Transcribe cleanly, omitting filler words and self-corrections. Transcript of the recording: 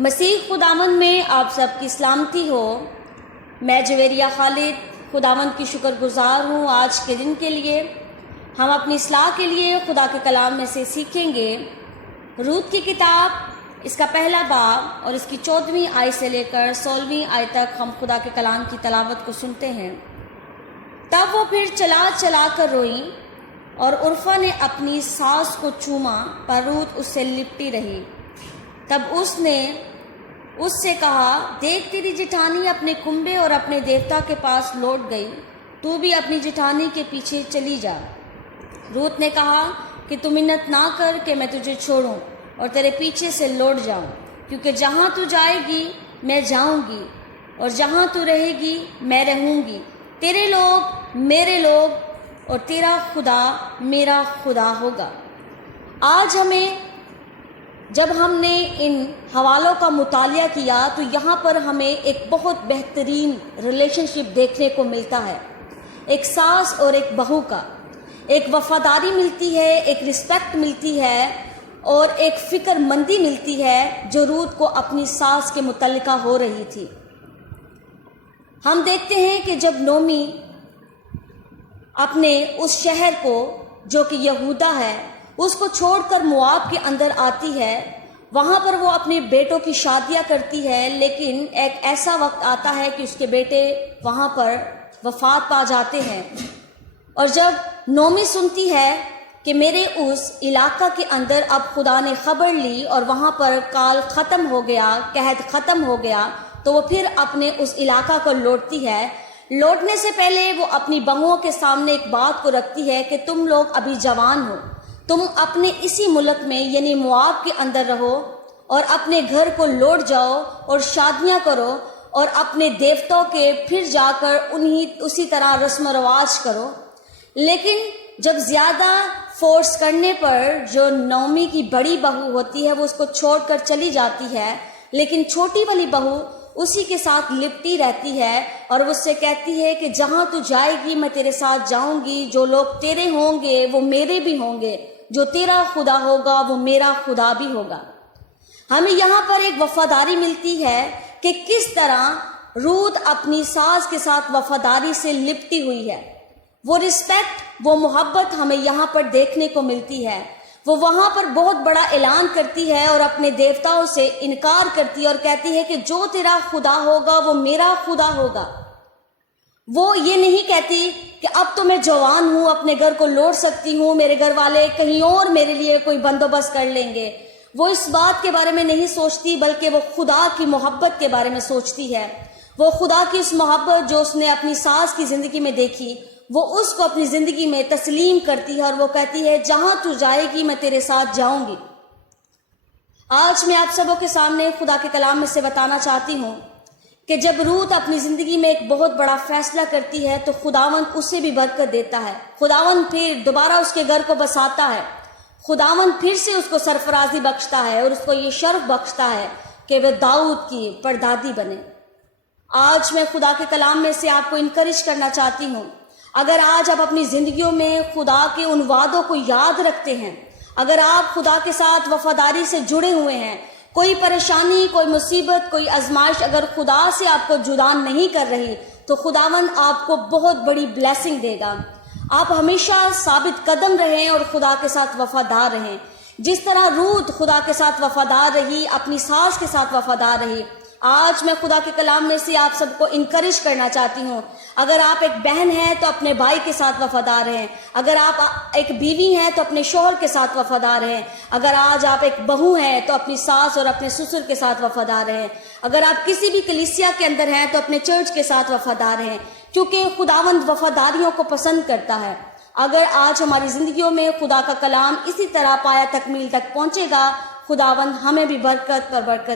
مسیح خداوند میں آپ سب کی سلامتی ہو۔ میں جویریہ خالد خداوند کی شکر گزار ہوں آج کے دن کے لیے۔ ہم اپنی اصلاح کے لیے خدا کے کلام میں سے سیکھیں گے۔ روت کی کتاب اس کا پہلا باب اور اس کی 14ویں آیت سے لے کر 16ویں آیت تک ہم خدا کے کلام کی تلاوت کو سنتے ہیں۔ تب وہ پھر چلا چلا کر روئیں اور عرفہ نے اپنی ساس کو چوما، پر روت اس سے لپٹی رہی۔ تب اس نے اس سے کہا، دیکھ تیری جٹھانی اپنے کنبے اور اپنے دیوتا کے پاس لوٹ گئی، تو بھی اپنی جٹھانی کے پیچھے چلی جا۔ روت نے کہا کہ تو منت نہ کر کہ میں تجھے چھوڑوں اور تیرے پیچھے سے لوٹ جاؤں، کیونکہ جہاں تو جائے گی میں جاؤں گی، اور جہاں تو رہے گی میں رہوں گی۔ تیرے لوگ میرے لوگ اور تیرا خدا میرا خدا ہوگا۔ آج جب ہم نے ان حوالوں کا مطالعہ کیا تو یہاں پر ہمیں ایک بہت بہترین ریلیشن شپ دیکھنے کو ملتا ہے، ایک ساس اور ایک بہو کا۔ ایک وفاداری ملتی ہے، ایک رسپیکٹ ملتی ہے اور ایک فکر مندی ملتی ہے جو روت کو اپنی ساس کے متعلقہ ہو رہی تھی۔ ہم دیکھتے ہیں کہ جب نومی اپنے اس شہر کو جو کہ یہودا ہے اس کو چھوڑ کر مواب کے اندر آتی ہے، وہاں پر وہ اپنے بیٹوں کی شادیاں کرتی ہے، لیکن ایک ایسا وقت آتا ہے کہ اس کے بیٹے وہاں پر وفات پا جاتے ہیں۔ اور جب نومی سنتی ہے کہ میرے اس علاقہ کے اندر اب خدا نے خبر لی اور وہاں پر کال ختم ہو گیا، قحط ختم ہو گیا، تو وہ پھر اپنے اس علاقہ کو لوٹتی ہے۔ لوٹنے سے پہلے وہ اپنی بہوؤں کے سامنے ایک بات کو رکھتی ہے کہ تم لوگ ابھی جوان ہو، تم اپنے اسی ملک میں یعنی مواب کے اندر رہو اور اپنے گھر کو لوٹ جاؤ اور شادیاں کرو اور اپنے دیوتوں کے پھر جا کر اسی طرح رسم و رواج کرو۔ لیکن جب زیادہ فورس کرنے پر جو نومی کی بڑی بہو ہوتی ہے وہ اس کو چھوڑ کر چلی جاتی ہے، لیکن چھوٹی والی بہو اسی کے ساتھ لپٹی رہتی ہے اور اس سے کہتی ہے کہ جہاں تو جائے گی میں تیرے ساتھ جاؤں گی، جو لوگ تیرے ہوں گے وہ میرے بھی ہوں گے، جو تیرا خدا ہوگا وہ میرا خدا بھی ہوگا۔ ہمیں یہاں پر ایک وفاداری ملتی ہے کہ کس طرح روت اپنی ساس کے ساتھ وفاداری سے لپٹی ہوئی ہے۔ وہ رسپیکٹ، وہ محبت ہمیں یہاں پر دیکھنے کو ملتی ہے۔ وہ وہاں پر بہت بڑا اعلان کرتی ہے اور اپنے دیوتاؤں سے انکار کرتی ہے اور کہتی ہے کہ جو تیرا خدا ہوگا وہ میرا خدا ہوگا۔ وہ یہ نہیں کہتی کہ اب تو میں جوان ہوں، اپنے گھر کو لوٹ سکتی ہوں، میرے گھر والے کہیں اور میرے لیے کوئی بندوبست کر لیں گے۔ وہ اس بات کے بارے میں نہیں سوچتی، بلکہ وہ خدا کی محبت کے بارے میں سوچتی ہے۔ وہ خدا کی اس محبت جو اس نے اپنی ساس کی زندگی میں دیکھی، وہ اس کو اپنی زندگی میں تسلیم کرتی ہے اور وہ کہتی ہے جہاں تو جائے گی میں تیرے ساتھ جاؤں گی۔ آج میں آپ سبوں کے سامنے خدا کے کلام میں سے بتانا چاہتی ہوں کہ جب روت اپنی زندگی میں ایک بہت بڑا فیصلہ کرتی ہے تو خداوند اسے بھی برکت دیتا ہے۔ خداوند پھر دوبارہ اس کے گھر کو بساتا ہے، خداوند پھر سے اس کو سرفرازی بخشتا ہے اور اس کو یہ شرف بخشتا ہے کہ وہ داؤد کی پردادی بنے۔ آج میں خدا کے کلام میں سے آپ کو انکریج کرنا چاہتی ہوں، اگر آج آپ اپنی زندگیوں میں خدا کے ان وعدوں کو یاد رکھتے ہیں، اگر آپ خدا کے ساتھ وفاداری سے جڑے ہوئے ہیں، کوئی پریشانی، کوئی مصیبت، کوئی آزمائش اگر خدا سے آپ کو جدا نہیں کر رہی تو خداوند آپ کو بہت بڑی بلیسنگ دے گا۔ آپ ہمیشہ ثابت قدم رہیں اور خدا کے ساتھ وفادار رہیں، جس طرح روت خدا کے ساتھ وفادار رہی، اپنی ساس کے ساتھ وفادار رہی۔ آج میں خدا کے کلام میں سے آپ سب کو انکریج کرنا چاہتی ہوں، اگر آپ ایک بہن ہیں تو اپنے بھائی کے ساتھ وفادار ہیں، اگر آپ ایک بیوی ہیں تو اپنے شوہر کے ساتھ وفادار ہیں، اگر آج آپ ایک بہو ہیں تو اپنی ساس اور اپنے سسر کے ساتھ وفادار ہیں، اگر آپ کسی بھی کلیسیا کے اندر ہیں تو اپنے چرچ کے ساتھ وفادار ہیں، کیونکہ خداوند وفاداریوں کو پسند کرتا ہے۔ اگر آج ہماری زندگیوں میں خدا کا کلام اسی طرح پایا تکمیل تک پہنچے گا، خداوند ہمیں بھی برکت پر برکت دے۔